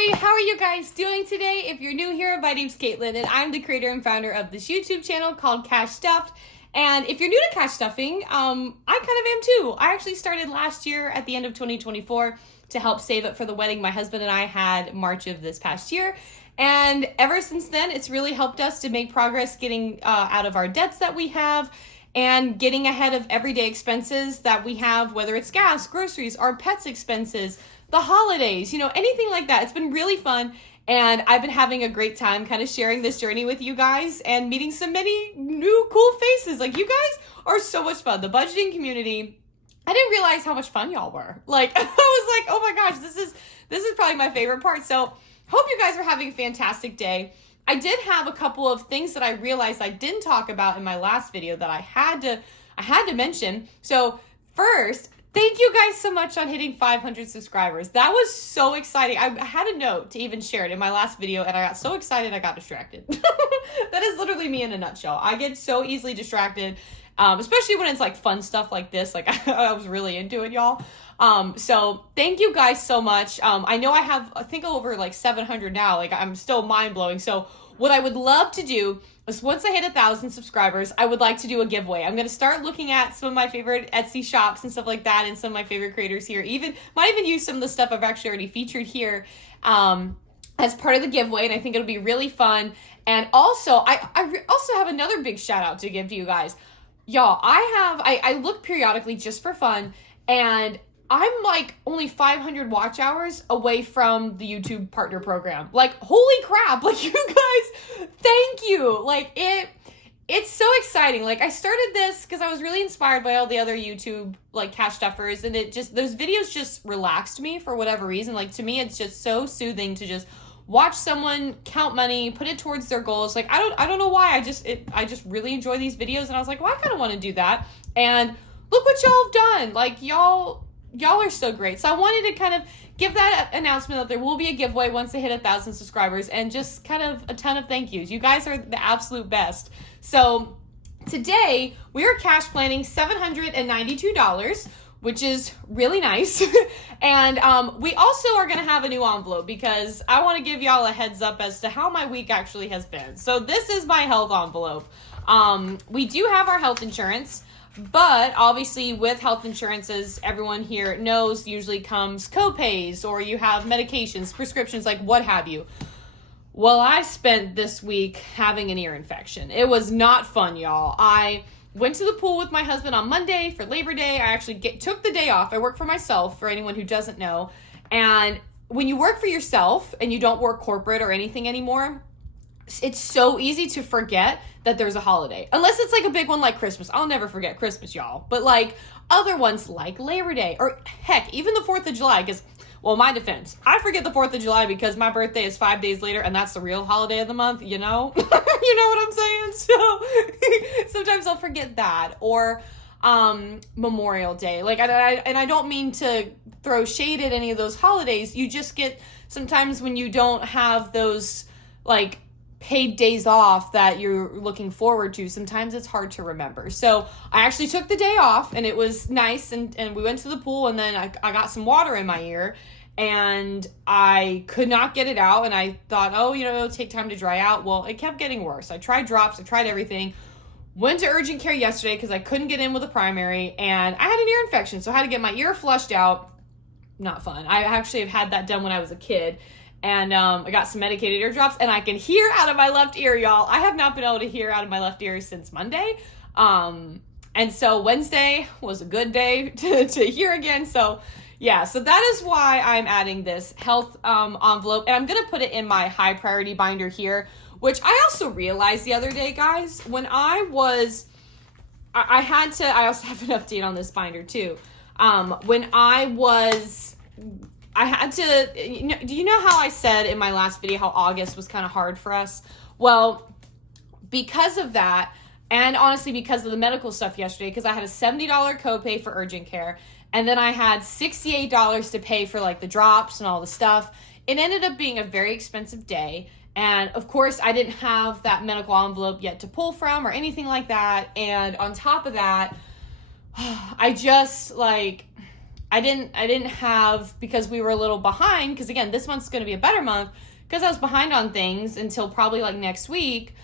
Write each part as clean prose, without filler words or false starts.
everybody, how are you guys doing today? If you're new here, my name's Caitlin and I'm the creator and founder of this YouTube channel called Cash Stuffed. And if you're new to cash stuffing, I kind of am too. I actually started last year at the end of 2024 to help save up for the wedding my husband and I had March of this past year. And ever since then, it's really helped us to make progress getting out of our debts that we have and getting ahead of everyday expenses that we have, whether it's gas, groceries, our pets' expenses, the holidays, anything like that. It's been really fun. And I've been having a great time kind of sharing this journey with you guys and meeting so many new cool faces. Like, you guys are so much fun. The budgeting community, I didn't realize how much fun y'all were. Like, I was like, oh my gosh, this is probably my favorite part. So hope you guys are having a fantastic day. I did have a couple of things that I realized I didn't talk about in my last video that I had to mention. So first, thank you guys so much on hitting 500 subscribers. That was so exciting. I had a note to even share it in my last video and I got so excited I got distracted. That is literally me in a nutshell. I get so easily distracted, especially when it's like fun stuff like this. Like I was really into it, y'all. So thank you guys so much. I know I think over like 700 now. Like, I'm still mind blowing. So what I would love to do is once I hit 1,000 subscribers, I would like to do a giveaway. I'm going to start looking at some of my favorite Etsy shops and stuff like that, and some of my favorite creators here. Might even use some of the stuff I've actually already featured here, as part of the giveaway. And I think it'll be really fun. And also, I also have another big shout out to give to you guys. Y'all, I look periodically just for fun, and I'm like only 500 watch hours away from the YouTube partner program. Like, holy crap. Like, you guys, thank you. Like, it's so exciting. Like, I started this because I was really inspired by all the other YouTube like cash stuffers, and those videos just relaxed me for whatever reason. Like, to me, it's just so soothing to just watch someone count money, put it towards their goals. Like, I don't know why. I just really enjoy these videos, and I was like, well, I kind of want to do that. And look what y'all have done. Like, y'all are so great. So I wanted to kind of give that announcement that there will be a giveaway once they hit 1,000 subscribers, and just kind of a ton of thank yous. You guys are the absolute best. So today we are cash planning $792, which is really nice. And we also are going to have a new envelope because I want to give y'all a heads up as to how my week actually has been. So this is my health envelope. We do have our health insurance. But obviously with health insurance, as everyone here knows, usually comes co-pays, or you have medications, prescriptions, like what have you. Well, I spent this week having an ear infection. It was not fun, y'all. I went to the pool with my husband on Monday for Labor Day. I actually took the day off. I work for myself, for anyone who doesn't know. And when you work for yourself and you don't work corporate or anything anymore, it's so easy to forget that there's a holiday. Unless it's like a big one like Christmas. I'll never forget Christmas, y'all. But like other ones like Labor Day, or heck, even the 4th of July, because, well, my defense, I forget the 4th of July because my birthday is 5 days later, and that's the real holiday of the month, you know? You know what I'm saying? So sometimes I'll forget that. Or Memorial Day. Like, and I don't mean to throw shade at any of those holidays. You just get, sometimes when you don't have those, like, paid days off that you're looking forward to, sometimes it's hard to remember. So I actually took the day off, and it was nice, and we went to the pool, and then I got some water in my ear, and I could not get it out, and I thought, oh, it'll take time to dry out. Well, it kept getting worse. I tried drops, I tried everything, went to urgent care yesterday because I couldn't get in with a primary, and I had an ear infection, so I had to get my ear flushed out. Not fun. I actually have had that done when I was a kid. And I got some medicated ear drops, and I can hear out of my left ear, y'all. I have not been able to hear out of my left ear since Monday. And so Wednesday was a good day to hear again. So yeah, so that is why I'm adding this health envelope. And I'm going to put it in my high priority binder here, which I also realized the other day, guys, when I also have an update on this binder too. When I had to, do you know how I said in my last video how August was kind of hard for us? Well, because of that, and honestly because of the medical stuff yesterday, because I had a $70 copay for urgent care, and then I had $68 to pay for like the drops and all the stuff, it ended up being a very expensive day. And of course, I didn't have that medical envelope yet to pull from or anything like that. And on top of that, I just like, I didn't have, because we were a little behind, because again, this month's going to be a better month, because I was behind on things until probably like next week.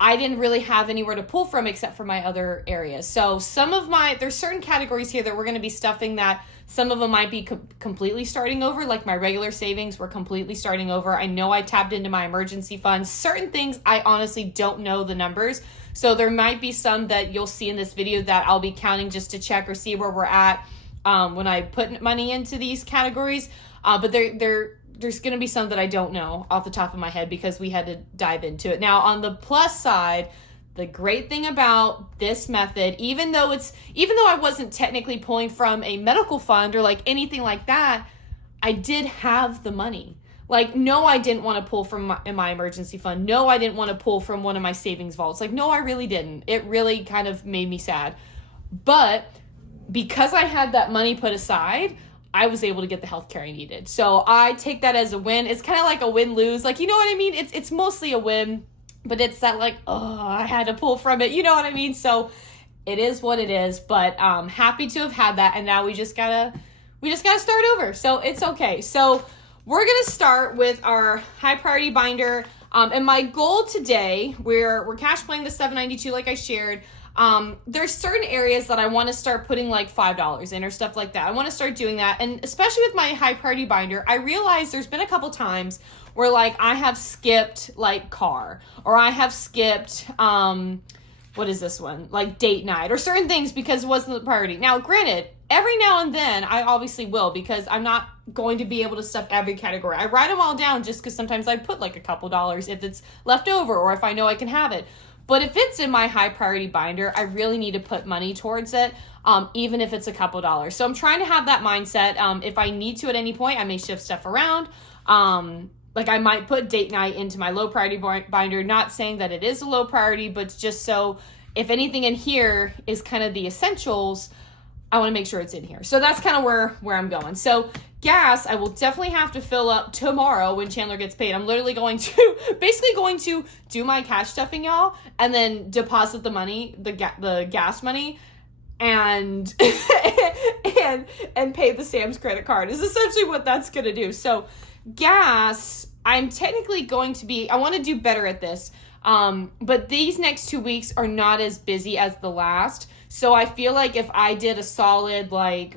I didn't really have anywhere to pull from except for my other areas. So there's certain categories here that we're going to be stuffing that some of them might be completely starting over, like my regular savings were completely starting over. I know I tapped into my emergency fund. Certain things, I honestly don't know the numbers. So there might be some that you'll see in this video that I'll be counting just to check or see where we're at when I put money into these categories. But there's going to be some that I don't know off the top of my head because we had to dive into it. Now, on the plus side, the great thing about this method, even though I wasn't technically pulling from a medical fund or like anything like that, I did have the money. Like, no, I didn't want to pull from my emergency fund. No, I didn't want to pull from one of my savings vaults. Like, no, I really didn't. It really kind of made me sad. But because I had that money put aside, I was able to get the healthcare I needed. So I take that as a win. It's kind of like a win-lose. Like, you know what I mean? It's mostly a win, but it's that like, oh, I had to pull from it. You know what I mean? So it is what it is, but happy to have had that. And now we just gotta start over. So it's okay. So we're going to start with our high priority binder. And my goal today, we're cash playing the $7.92 like I shared. There's certain areas that I want to start putting like $5 in or stuff like that. I want to start doing that. And especially with my high priority binder, I realized there's been a couple times where like I have skipped like car, or I have skipped, what is this one? Like date night or certain things because it wasn't the priority. Now, granted, every now and then I obviously will, because I'm not going to be able to stuff every category. I write them all down just because sometimes I put like a couple dollars if it's left over or if I know I can have it. But if it's in my high priority binder, I really need to put money towards it, even if it's a couple dollars. So I'm trying to have that mindset. If I need to at any point, I may shift stuff around. Like I might put date night into my low priority binder, not saying that it is a low priority, but just so if anything in here is kind of the essentials, I want to make sure it's in here. So that's kind of where I'm going. So gas, I will definitely have to fill up tomorrow when Chandler gets paid. I'm literally going to do my cash stuffing, y'all, and then deposit the money, the gas money, and and pay the Sam's credit card is essentially what that's going to do. So gas, I'm technically going to be, I want to do better at this. But these next 2 weeks are not as busy as the last. So I feel like if I did a solid like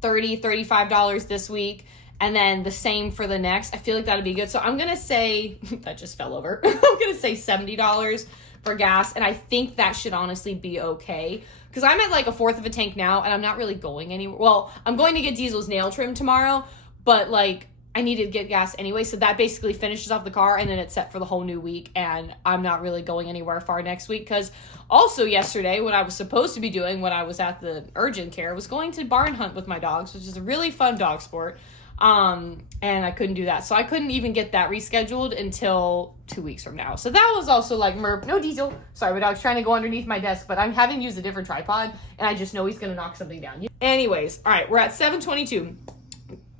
$35 this week and then the same for the next, I feel like that'd be good. So I'm going to say, that just fell over. I'm going to say $70 for gas. And I think that should honestly be okay. Because I'm at like a fourth of a tank now and I'm not really going anywhere. Well, I'm going to get Diesel's nail trim tomorrow, but like I needed to get gas anyway. So that basically finishes off the car and then it's set for the whole new week. And I'm not really going anywhere far next week. Because also yesterday, what I was supposed to be doing when I was at the urgent care was going to barn hunt with my dogs, which is a really fun dog sport. And I couldn't do that. So I couldn't even get that rescheduled until 2 weeks from now. So that was also like, Merp, no Diesel. Sorry, my dog's trying to go underneath my desk, but I'm having to use a different tripod and I just know he's going to knock something down. Anyways, all right, we're at 7:22.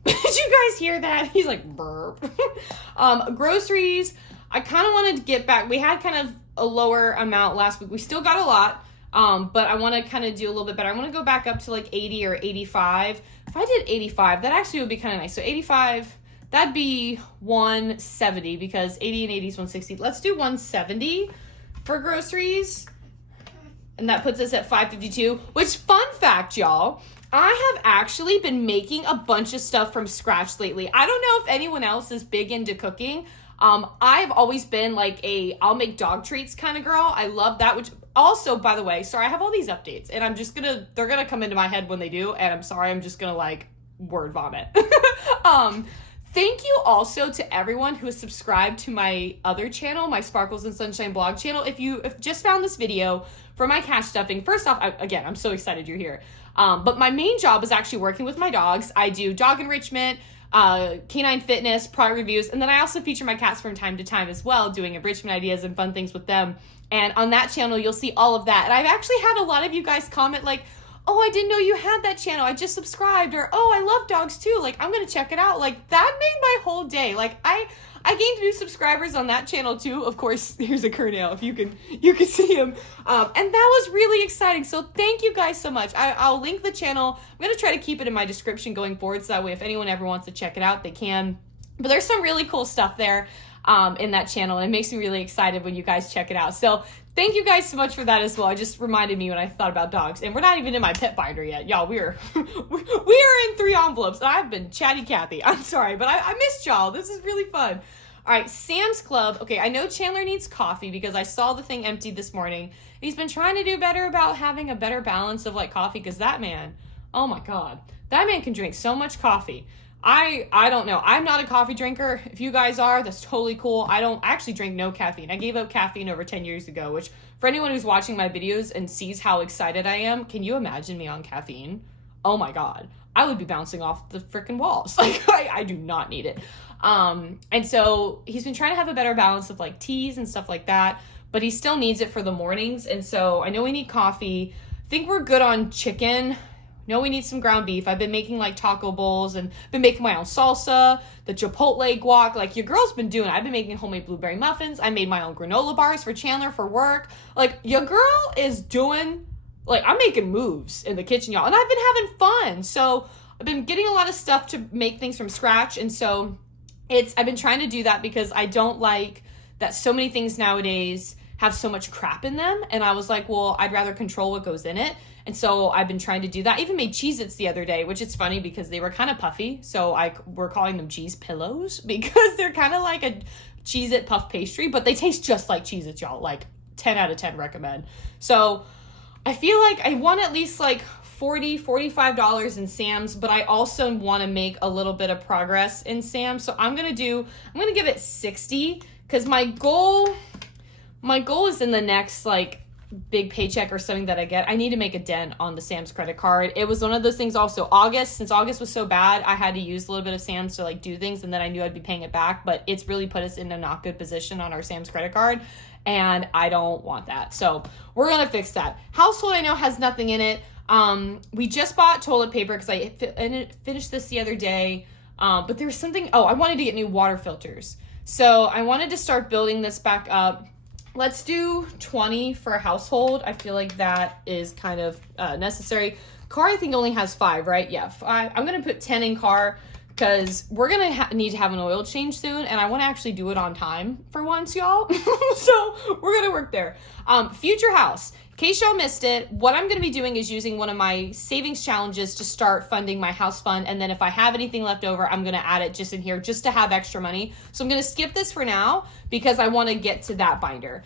Did you guys hear that? He's like, burp. Groceries, I kind of wanted to get back. We had kind of a lower amount last week. We still got a lot, but I want to kind of do a little bit better. I want to go back up to like 80 or 85. If I did 85, that actually would be kind of nice. So 85, that'd be 170 because 80 and 80 is 160. Let's do 170 for groceries. And that puts us at 552, which, fun fact, y'all, I have actually been making a bunch of stuff from scratch lately. I don't know if anyone else is big into cooking. I've always been like I'll make dog treats kind of girl. I love that, which also, by the way, sorry, I have all these updates and they're going to come into my head when they do. And I'm sorry, I'm just going to like word vomit. Thank you also to everyone who has subscribed to my other channel, my Sparkles and Sunshine blog channel. If you just found this video for my cash stuffing, first off, I'm so excited you're here. But my main job is actually working with my dogs. I do dog enrichment, canine fitness, product reviews, and then I also feature my cats from time to time as well, doing enrichment ideas and fun things with them. And on that channel, you'll see all of that. And I've actually had a lot of you guys comment like, oh, I didn't know you had that channel. I just subscribed. Or, oh, I love dogs too. Like, I'm going to check it out. Like, that made my whole day. Like, I I gained new subscribers on that channel too. Of course, here's a Kernel if you can see him. And that was really exciting. So thank you guys so much. I'll link the channel. I'm gonna try to keep it in my description going forward, so that way if anyone ever wants to check it out, they can. But there's some really cool stuff there in that channel, and it makes me really excited when you guys check it out. So thank you guys so much for that as well. It just reminded me when I thought about dogs. And we're not even in my pet binder yet. Y'all, we are in 3 envelopes. And I've been chatty Cathy. I'm sorry, but I missed y'all. This is really fun. All right, Sam's Club. Okay, I know Chandler needs coffee because I saw the thing emptied this morning. He's been trying to do better about having a better balance of like coffee, because that man, oh my God, that man can drink so much coffee. I don't know. I'm not a coffee drinker. If you guys are, that's totally cool. I actually drink no caffeine. I gave up caffeine over 10 years ago, which for anyone who's watching my videos and sees how excited I am, can you imagine me on caffeine? Oh my God. I would be bouncing off the freaking walls. Like, I do not need it. And so he's been trying to have a better balance of like teas and stuff like that, but he still needs it for the mornings. And so I know we need coffee. I think we're good on chicken. No, we need some ground beef. I've been making like taco bowls and been making my own salsa, the chipotle guac. Like your girl's been doing. I've been making homemade blueberry muffins. I made my own granola bars for Chandler for work. Like your girl is doing, like I'm making moves in the kitchen, y'all. And I've been having fun. So I've been getting a lot of stuff to make things from scratch. And so I've been trying to do that because I don't like that so many things nowadays have so much crap in them. And I was like, well, I'd rather control what goes in it. And so I've been trying to do that. I even made Cheez-Its the other day, which is funny because they were kind of puffy. So we're calling them cheese pillows because they're kind of like a Cheez-It puff pastry, but they taste just like Cheez-Its, y'all. Like 10 out of 10 recommend. So I feel like I want at least like $45 in Sam's, but I also want to make a little bit of progress in Sam's. So I'm going to give it 60 because my goal is in the next like big paycheck or something that I get, I need to make a dent on the Sam's credit card. It was one of those things also since August was so bad, I had to use a little bit of Sam's to like do things, and then I knew I'd be paying it back, but it's really put us in a not good position on our Sam's credit card, and I don't want that. So we're going to fix that. Household I know has nothing in it. We just bought toilet paper because I finished this the other day, but there was something, I wanted to get new water filters. So I wanted to start building this back up. Let's do 20 for a household. I feel like that is kind of necessary. Car, I think, only has 5, right? Yeah, 5. I'm going to put 10 in car because we're going to need to have an oil change soon, and I want to actually do it on time for once, y'all. So we're going to work there. Future house. In case y'all missed it, what I'm going to be doing is using one of my savings challenges to start funding my house fund. And then if I have anything left over, I'm going to add it just in here just to have extra money. So I'm going to skip this for now because I want to get to that binder.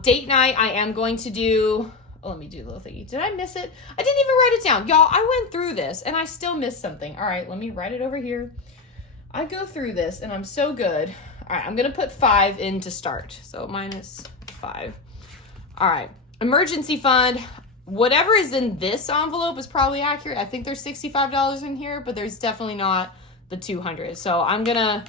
Date night, I am going to do... Oh, let me do the little thingy. Did I miss it? I didn't even write it down. Y'all, I went through this and I still missed something. All right, let me write it over here. I go through this and I'm so good. All right, I'm going to put 5 in to start. So minus 5. All right. Emergency fund, whatever is in this envelope is probably accurate. I think there's $65 in here, but there's definitely not the 200. So I'm going to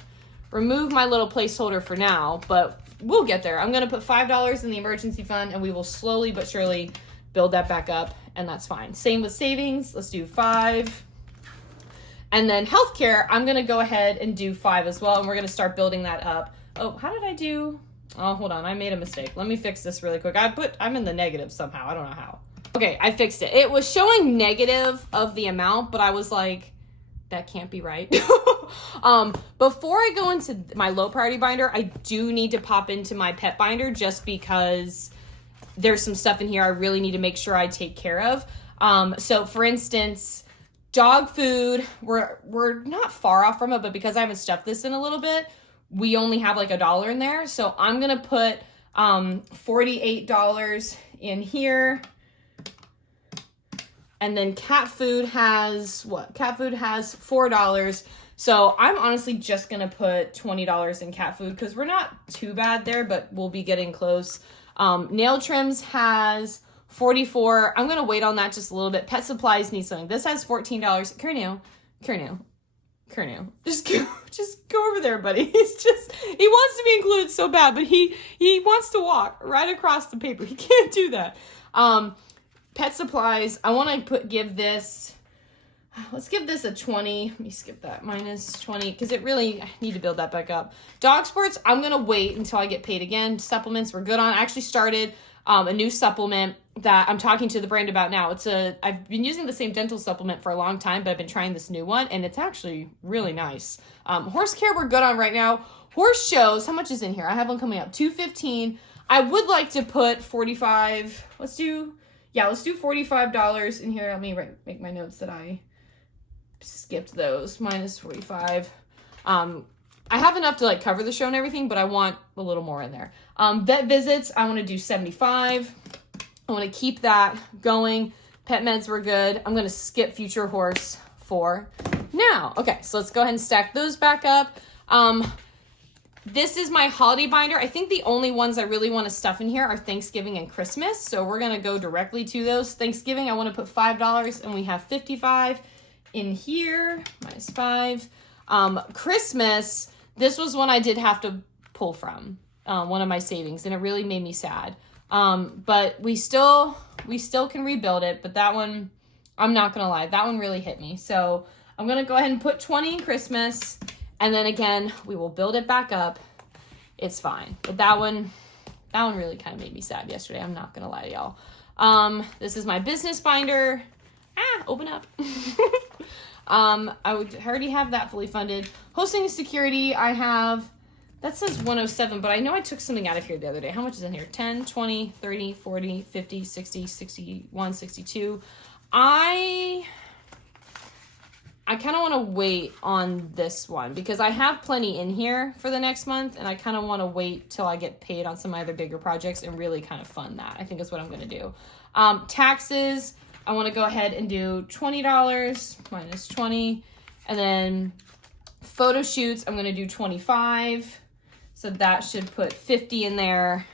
remove my little placeholder for now, but we'll get there. I'm going to put $5 in the emergency fund, and we will slowly but surely build that back up, and that's fine. Same with savings. Let's do 5. And then healthcare, I'm going to go ahead and do 5 as well, and we're going to start building that up. Oh, how did I do? Oh, hold on. I made a mistake. Let me fix this really quick. I'm in the negative somehow. I don't know how. Okay, I fixed it. It was showing negative of the amount, but I was like, that can't be right. Before I go into my low priority binder, I do need to pop into my pet binder just because there's some stuff in here I really need to make sure I take care of. So for instance, dog food, we're not far off from it, but because I haven't stuffed this in a little bit, we only have like $1 in there. So I'm going to put $48 in here. And then cat food has what? Cat food has $4. So I'm honestly just going to put $20 in cat food because we're not too bad there, but we'll be getting close. Nail trims has $44. I'm going to wait on that just a little bit. Pet supplies need something. This has $14. Kernew, just go over there, buddy. He wants to be included so bad, but he wants to walk right across the paper. He can't do that. Pet supplies, I want to give this, let's give this a 20. Let me skip that, minus 20, because I need to build that back up. Dog sports, I'm going to wait until I get paid again. Supplements, we're good on. I actually started a new supplement that I'm talking to the brand about now. I've been using the same dental supplement for a long time, but I've been trying this new one, and it's actually really nice. Horse care, we're good on right now. Horse shows, how much is in here? I have one coming up, $215. I would like to put 45. Let's do $45 in here. Let me make my notes that I skipped those, minus 45. I have enough to like cover the show and everything, but I want a little more in there. Vet visits, I want to do 75. I want to keep that going. Pet meds were good. I'm going to skip future horse for now. Okay, so let's go ahead and stack those back up. This is my holiday binder. I think the only ones I really want to stuff in here are Thanksgiving and Christmas. So we're going to go directly to those. Thanksgiving, I want to put $5, and we have 55 in here, minus 5. Christmas, this was one I did have to pull from one of my savings, and it really made me sad. But we still can rebuild it, but that one, I'm not going to lie, that one really hit me. So I'm going to go ahead and put 20 in Christmas, and then again, we will build it back up. It's fine. But that one really kind of made me sad yesterday. I'm not going to lie to y'all. This is my business binder. Open up. I already have that fully funded. Hosting and security, I have, that says 107, but I know I took something out of here the other day. How much is in here? 10, 20, 30, 40, 50, 60, 61, 62. I kind of want to wait on this one because I have plenty in here for the next month, and I kind of want to wait till I get paid on some other bigger projects and really kind of fund that. I think is what I'm going to do. Taxes, I want to go ahead and do $20 minus 20. And then photo shoots, I'm going to do 25. So that should put 50 in there.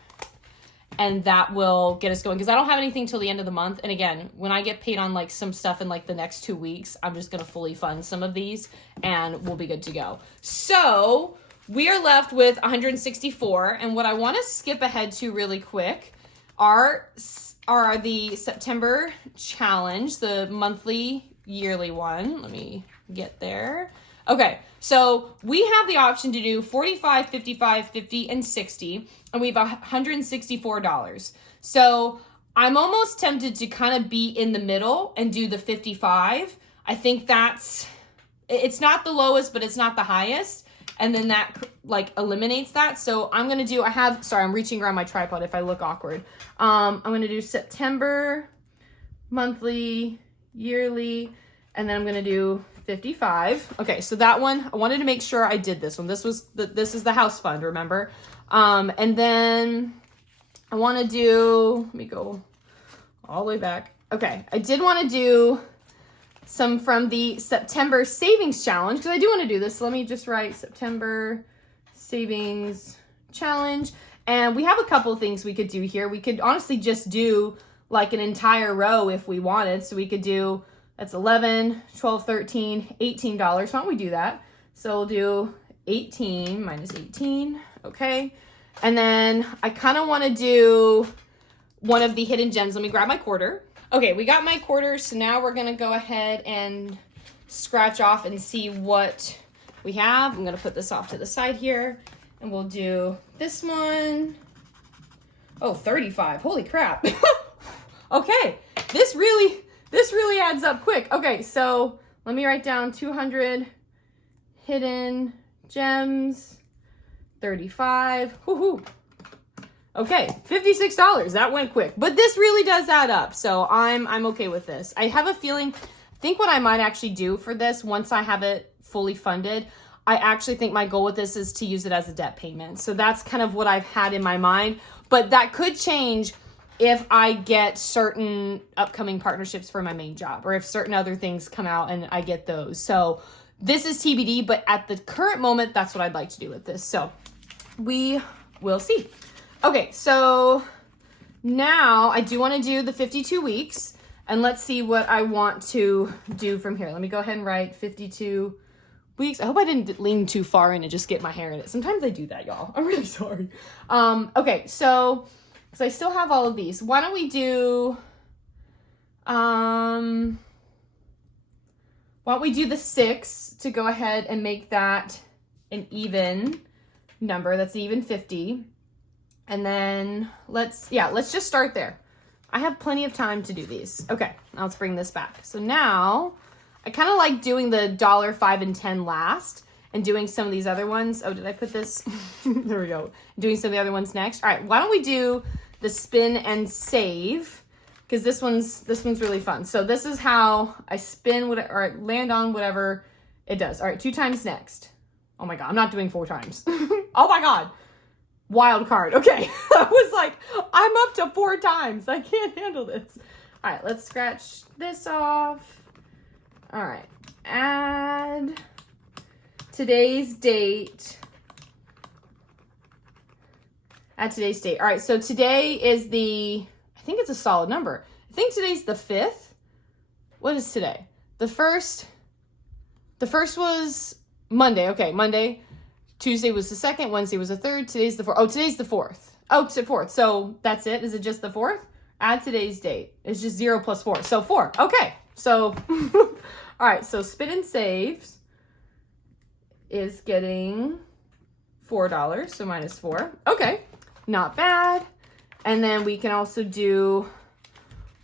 And that will get us going because I don't have anything till the end of the month. And again, when I get paid on like some stuff in like the next 2 weeks, I'm just going to fully fund some of these and we'll be good to go. So we are left with 164. And what I want to skip ahead to really quick are the September challenge, the monthly yearly one. Let me get there. Okay, so we have the option to do 45, 55, 50, and 60, and we have $164. So I'm almost tempted to kind of be in the middle and do the 55. I think it's not the lowest, but it's not the highest. And then that like eliminates that. So I'm going to do, I'm reaching around my tripod if I look awkward. I'm going to do September, monthly, yearly, and then I'm going to do 55. Okay, so that one, I wanted to make sure I did this one. This is the house fund, remember? And then I want to do, let me go all the way back. Okay, I did want to do some from the September savings challenge because I do want to do this. So let me just write September savings challenge. And we have a couple of things we could do here. We could honestly just do like an entire row if we wanted. So we could do, that's 11, 12, 13, $18. Why don't we do that? So we'll do 18 minus 18. Okay. And then I kind of want to do one of the hidden gems. Let me grab my quarter. Okay, we got my quarters, so now we're going to go ahead and scratch off and see what we have. I'm going to put this off to the side here, and we'll do this one. Oh, 35. Holy crap. Okay, this really adds up quick. Okay, so let me write down 200 hidden gems, 35. Woohoo. Okay, $56. That went quick. But this really does add up. So I'm okay with this. I have a feeling, I think what I might actually do for this once I have it fully funded, I actually think my goal with this is to use it as a debt payment. So that's kind of what I've had in my mind. But that could change if I get certain upcoming partnerships for my main job or if certain other things come out and I get those. So this is TBD, but at the current moment, that's what I'd like to do with this. So we will see. Okay, so now I do want to do the 52 weeks, and let's see what I want to do from here. Let me go ahead and write 52 weeks. I hope I didn't lean too far in and just get my hair in it. Sometimes I do that, y'all. I'm really sorry. Okay, so because I still have all of these, why don't we do, Why don't we do the 6 to go ahead and make that an even number. That's even 50. And then let's just start there. I have plenty of time to do these. Okay, now let's bring this back. So now I kind of like doing the $1, 5, and 10 last and doing some of these other ones. Oh, did I put this? There we go. Doing some of the other ones next. All right, why don't we do the spin and save? Because this one's really fun. So this is how I spin or land on whatever it does. All right, 2 times next. Oh my God, I'm not doing 4 times. Oh my God. Wild card. Okay. I was like, I'm up to 4 times. I can't handle this. All right, let's scratch this off. All right. Add today's date. Add today's date. All right, so today is I think it's a solid number. I think today's the 5th. What is today? The first was Monday. Okay, Monday. Tuesday was the 2nd. Wednesday was the 3rd. Today's the 4th. Oh, today's the 4th. Oh, it's the 4th. So that's it. Is it just the 4th? Add today's date. It's just 0 plus 4. So 4. Okay. So, all right. So spin and saves is getting $4. So minus 4. Okay. Not bad. And then we can also do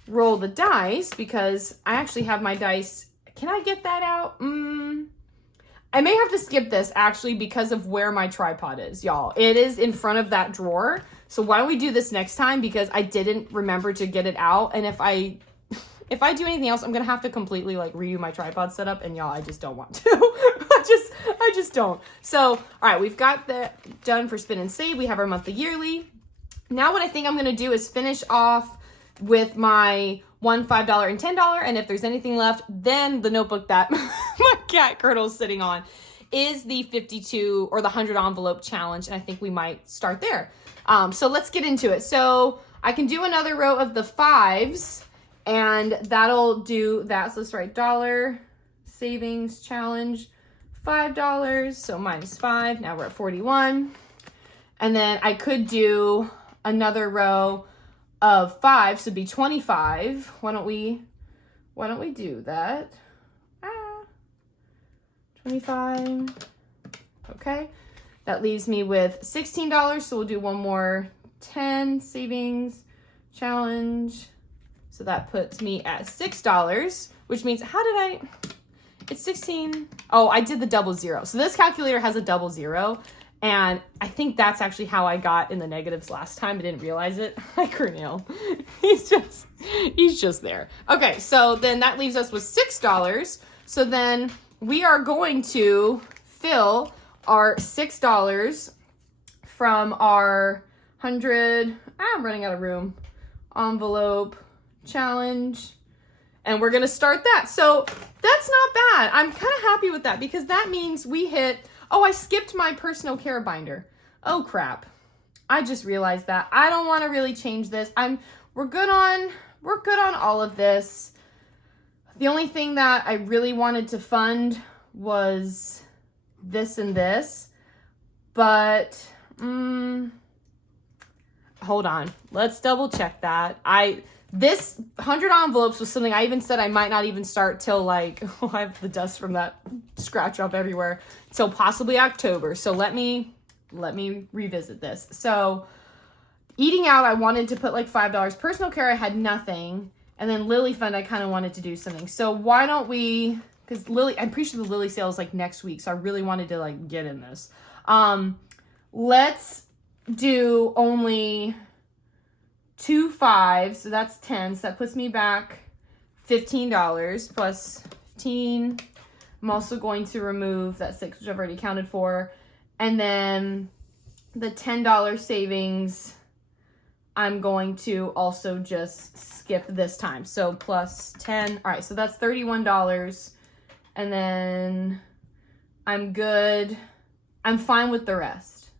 roll the dice because I actually have my dice. Can I get that out? I may have to skip this actually because of where my tripod is, y'all. It is in front of that drawer. So why don't we do this next time because I didn't remember to get it out. And if I do anything else, I'm going to have to completely like redo my tripod setup. And y'all, I just don't want to. I just don't. So, all right, we've got that done for spin and save. We have our monthly yearly. Now what I think I'm going to do is finish off with my $1, $5, and $10. And if there's anything left, then the notebook that my cat Curdle's sitting on is the 52 or the 100 envelope challenge. And I think we might start there. So let's get into it. So I can do another row of the 5s and that'll do that. So let's write dollar savings challenge, $5. So minus 5. Now we're at 41. And then I could do another row of 5, so it'd be 25. Why don't we do that? 25. Okay. That leaves me with $16. So we'll do one more 10 savings challenge. So that puts me at $6, which means it's 16. Oh, I did the double 0. So this calculator has a double 0. And I think that's actually how I got in the negatives last time. I didn't realize it. Hi, Cornel. He's just there. Okay, so then that leaves us with $6. So then we are going to fill our $6 from our 100, I'm running out of room, envelope challenge. And we're going to start that. So that's not bad. I'm kind of happy with that because that means we hit. Oh, I skipped my personal care binder. Oh, crap. I just realized that. I don't want to really change this. We're good on all of this. The only thing that I really wanted to fund was this and this. But, hold on. Let's double check that. This 100 envelopes was something I even said I might not even start till like, oh, I have the dust from that scratch up everywhere, till possibly October. So let me revisit this. So eating out, I wanted to put like $5. Personal care, I had nothing. And then Lily Fund, I kind of wanted to do something. So why don't we, because I'm pretty sure the Lily sale is like next week. So I really wanted to like get in this. Let's do only 2 5s, so that's 10. So that puts me back $15 plus 15. I'm also going to remove that 6, which I've already accounted for. And then the $10 savings, I'm going to also just skip this time. So plus 10. All right, so that's $31. And then I'm good. I'm fine with the rest.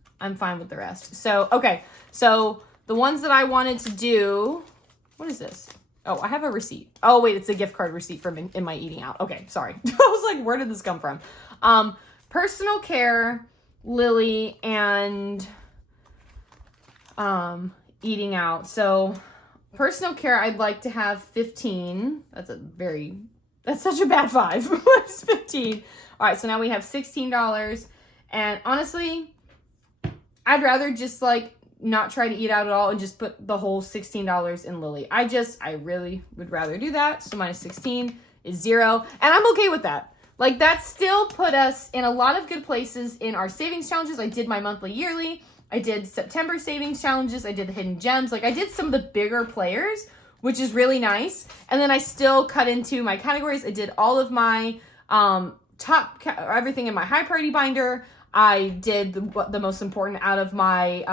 So, okay. So the ones that I wanted to do, what is this? Oh, I have a receipt. Oh, wait, it's a gift card receipt from in my eating out. Okay, sorry. I was like, where did this come from? Personal care, Lily, and eating out. So personal care, I'd like to have 15. That's a very That's such a bad 5. Minus 15. All right, so now we have $16. And honestly, I'd rather just like not try to eat out at all and just put the whole $16 in Lily. I really would rather do that. So minus 16 is 0. And I'm okay with that. Like, that still put us in a lot of good places in our savings challenges. I did my monthly, yearly. I did September savings challenges. I did the hidden gems. Like, I did some of the bigger players, which is really nice. And then I still cut into my categories. I did all of my everything in my high priority binder. I did the most important out of my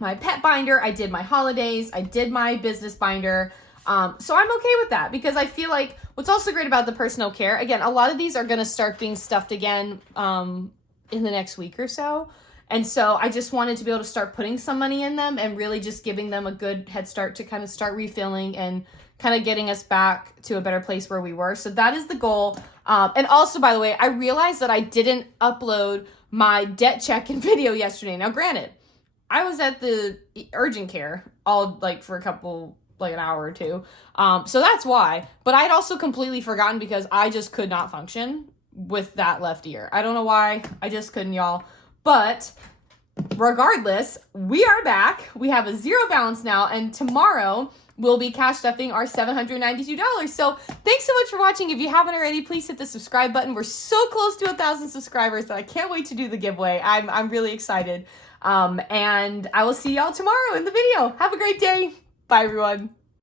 my pet binder. I did my holidays. I did my business binder. So I'm okay with that because I feel like what's also great about the personal care, again, a lot of these are going to start being stuffed again in the next week or so. And so I just wanted to be able to start putting some money in them and really just giving them a good head start to kind of start refilling and kind of getting us back to a better place where we were. So that is the goal. And also, by the way, I realized that I didn't upload my debt check-in video yesterday. Now, granted, I was at the urgent care all like for a couple, like an hour or two. So that's why. But I'd also completely forgotten because I just could not function with that left ear. I don't know why. I just couldn't, y'all. But regardless, we are back. We have a 0 balance now. And tomorrow we'll be cash stuffing our $792. So thanks so much for watching. If you haven't already, please hit the subscribe button. We're so close to 1,000 subscribers that I can't wait to do the giveaway. I'm really excited. And I will see y'all tomorrow in the video. Have a great day. Bye, everyone.